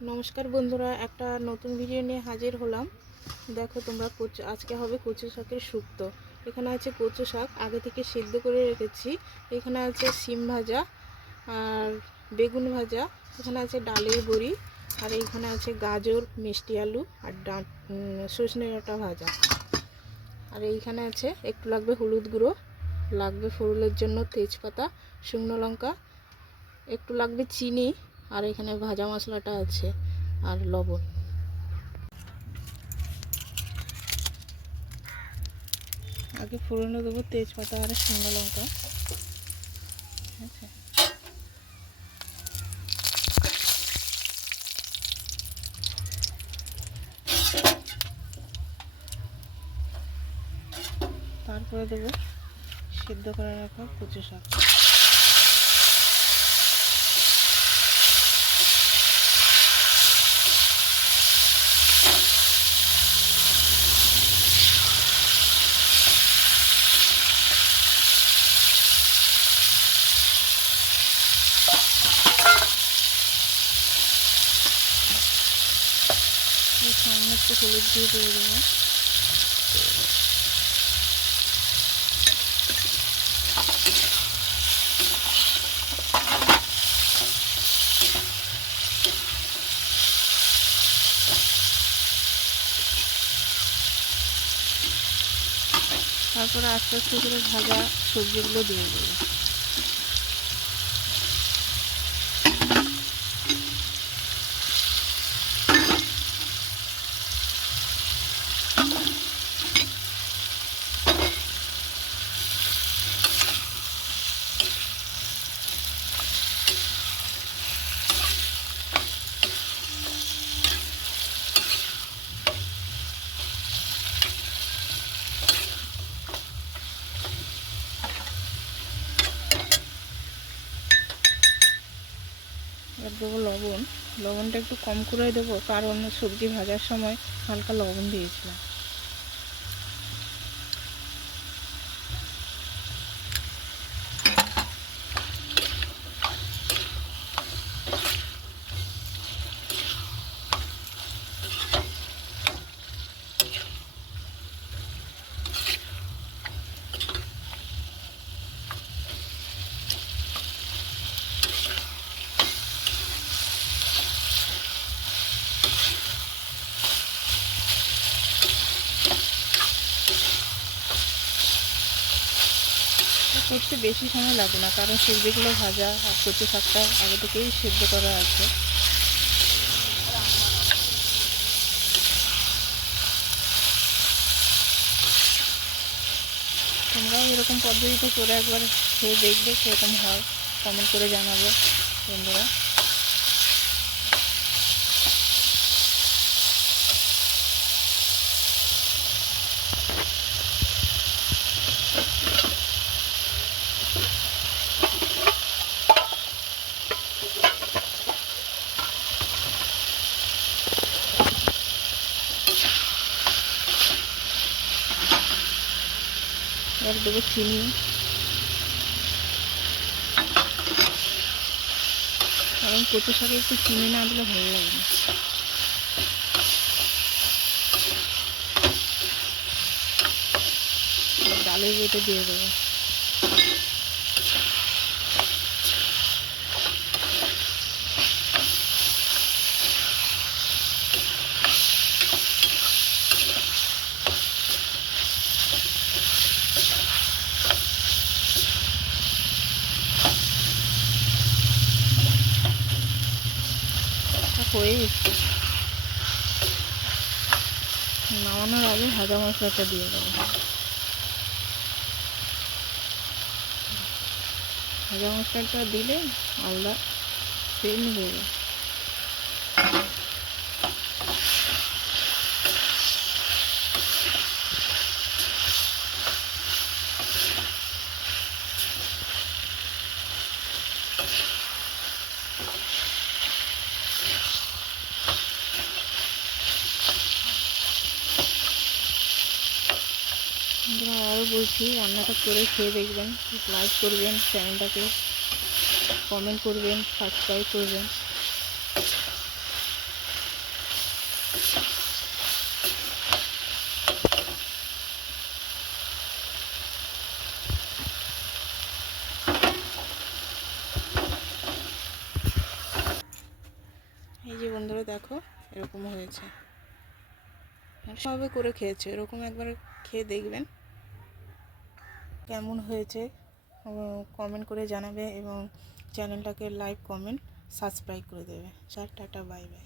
নমস্কার বন্ধুরা একটা নতুন ভিডিও নিয়ে হাজির হলাম। দেখো তোমরা কচু আজকে হবে কচু শাকের শুক্তো এখানে আছে কচু শাক আগে থেকে সিদ্ধ করে রেখেছি। এখানে আছে সিম ভাজা আর বেগুন ভাজা। এখানে আছে ডালের বড়ি আর এইখানে আছে গাজর মিষ্টি আলু আর উম, সজনে ডাঁটা ভাজা। আর এইখানে আছে একটু লাগবে হলুদ গুঁড়ো লাগবে ফুলের জন্য তেজপাতা শুকনো লঙ্কা একটু লাগবে চিনি আর এখানে ভাজা মশলাটা আছে আর লবণ। আগে ফোড়নে দেবো তেজপাতা আর শুকনো লঙ্কা। তারপরে দেবো সিদ্ধ করে রাখা কচু শাক। সামনে একটু হলুদ দিয়ে দিয়ে দেবো। তারপরে আস্তে আস্তে করে ভাজা সবজিগুলো দিয়ে দেবো। দেবো লবণ। লবণটা একটু কম করে দেবো কারণ সবজি ভাজার সময় হালকা লবণ দিয়েছিলাম। করতে বেশি সময় লাগবে না, কারণ সবজিগুলো ভাজা আর কচু শাকটা আগে থেকেই সেদ্ধ করা আছে। তোমরাও এরকম পদ্ধতিতে করে একবার খেয়ে দেখবে কীরকম হয়। কমেন্ট করে জানাব বন্ধুরা। এবার দেবো চিনি। কারণ কচু শাকে একটু চিনি না দিলে ভালো লাগে না। ডালের বইটা দিয়ে দেবো। হয়ে গেছে। নামানোর আগে ভাজা মশলাটা দিয়ে দেবো। ভাজা মশলাটা দিলে আলাদা সেন্ট দেবে আরও বলছি, রান্নাটা করে খেয়ে দেখবেন লাইক করবেন চ্যানেলটাকে কমেন্ট করবেন সাবস্ক্রাইব করবেন। এই যে বন্ধুরা, দেখো, এরকম হয়েছে। সবে করে খেয়েছে, এরকম একবার খেয়ে দেখবেন। কেমন হয়েছে কমেন্ট করে জানাবে এবং চ্যানেলটাকে লাইক কমেন্ট সাবস্ক্রাইব করে দেবে। চার টাটা বাই বাই